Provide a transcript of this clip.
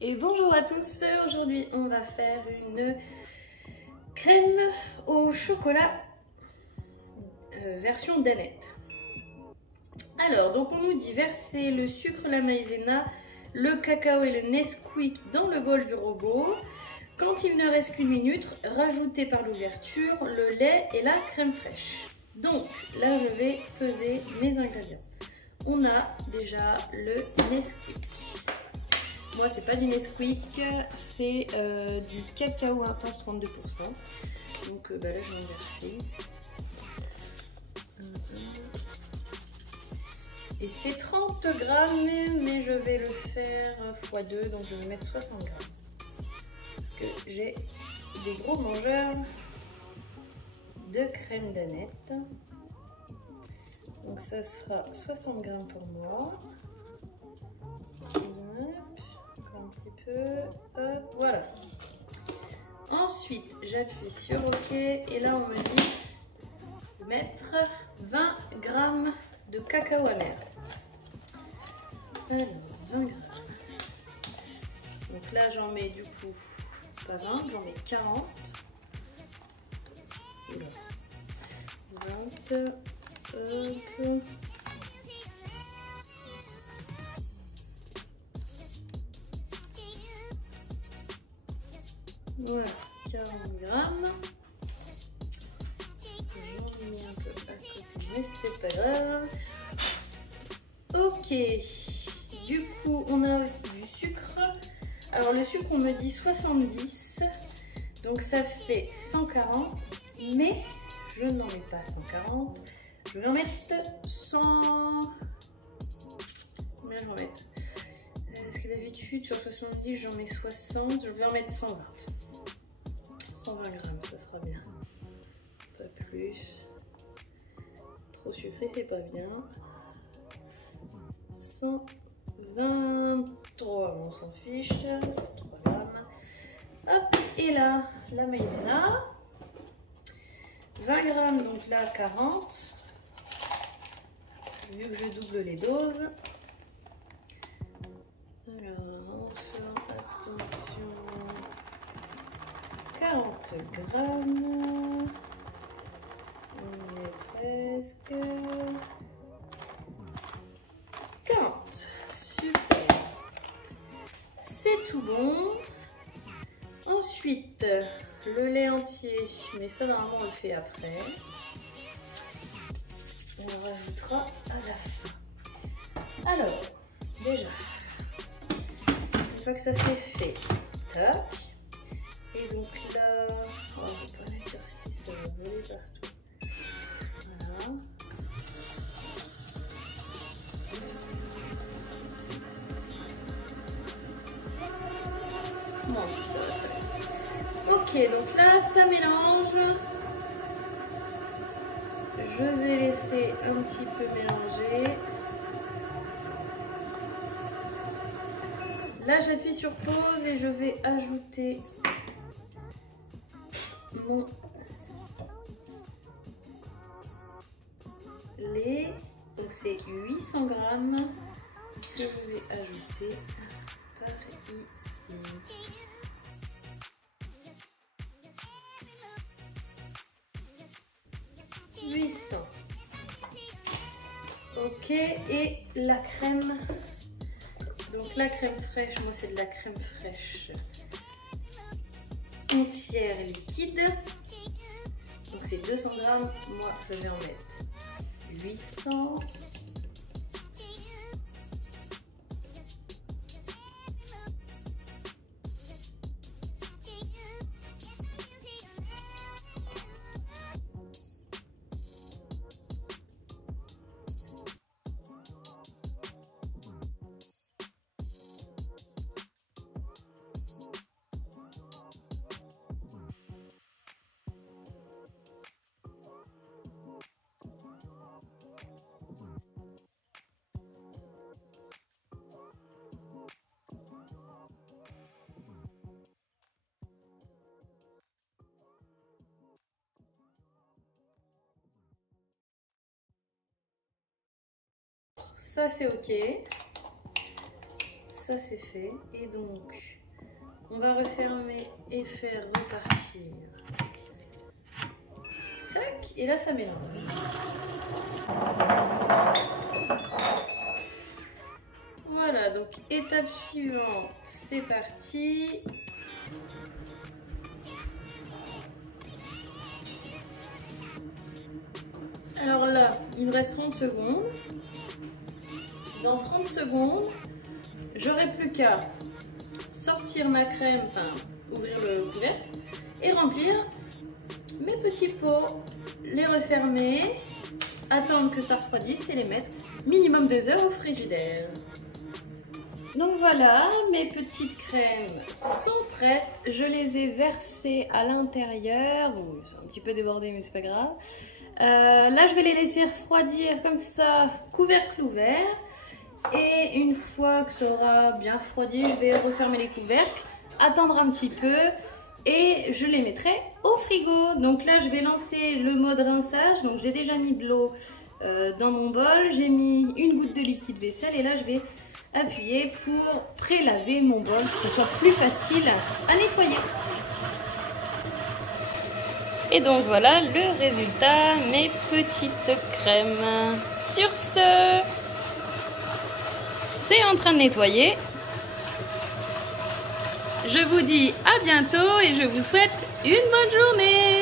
Et bonjour à tous, aujourd'hui on va faire une crème au chocolat version danette. Alors, donc on nous dit verser le sucre, la maïzena, le cacao et le Nesquik dans le bol du robot. Quand il ne reste qu'une minute, rajoutez par l'ouverture le lait et la crème fraîche. Donc là je vais peser mes ingrédients. On a déjà le Nesquik. Moi, c'est pas du Nesquik, c'est du cacao intense 32%. Donc là, je vais en verser. Et c'est 30 grammes, mais je vais le faire x2, donc je vais mettre 60 grammes. Parce que j'ai des gros mangeurs de crème danette. Donc ça sera 60 grammes pour moi. Un petit peu, hop, voilà. Ensuite, j'appuie sur OK et là on me dit de mettre 20 grammes de cacao amer. Alors, 20 grammes. Donc là j'en mets du coup pas 20, j'en mets 40. 20, hop. Voilà, 40 grammes. J'en ai mis un peu à côté, mais c'est pas grave. Ok, du coup, on a aussi du sucre. Alors, le sucre, on me dit 70, donc ça fait 140, mais je n'en mets pas 140. Je vais en mettre 100. Combien je vais en mettre? Parce que d'habitude, sur 70, j'en mets 60. Je vais en mettre 120. 120 grammes, ça sera bien. Pas plus. Trop sucré, c'est pas bien. 123, on s'en fiche. 3 grammes. Hop, et là, la maïzena. 20 grammes, donc là, 40. Vu que je double les doses. Alors, attention. 40 grammes. On est presque. 40. Super. C'est tout bon. Ensuite, le lait entier. Mais ça, normalement, on le fait après. On le rajoutera à la fin. Alors, déjà, une fois que ça c'est fait, tac. Et donc là, on va pas mettre si ça va voler partout. Voilà. Bon, ça va faire. Ok, donc là, ça mélange. Je vais laisser un petit peu mélanger. Là, j'appuie sur pause et je vais ajouter mon lait. Donc, c'est 800 grammes que je vais ajouter par ici. 800. Ok, et la crème. Donc la crème fraîche, moi c'est de la crème fraîche entière liquide. Donc c'est 200 grammes, moi je vais en mettre 800. Ça c'est ok. ça c'est fait. Et donc, on va refermer et faire repartir. Tac, et là ça mélange. Voilà, donc étape suivante, c'est parti. Alors là, il me reste 30 secondes. Dans 30 secondes, j'aurai plus qu'à sortir ma crème, enfin ouvrir le couvercle et remplir mes petits pots, les refermer, attendre que ça refroidisse et les mettre minimum 2 heures au frigidaire. Donc voilà, mes petites crèmes sont prêtes. Je les ai versées à l'intérieur. Bon, c'est un petit peu débordé, mais c'est pas grave. Là, je vais les laisser refroidir comme ça, couvercle ouvert. Et une fois que ça aura bien refroidi, je vais refermer les couvercles, attendre un petit peu et je les mettrai au frigo. Donc là, je vais lancer le mode rinçage. Donc j'ai déjà mis de l'eau dans mon bol. J'ai mis une goutte de liquide vaisselle et là, je vais appuyer pour prélaver mon bol, que ce soit plus facile à nettoyer. Et donc voilà le résultat, mes petites crèmes. Sur ce, c'est en train de nettoyer. Je vous dis à bientôt et je vous souhaite une bonne journée.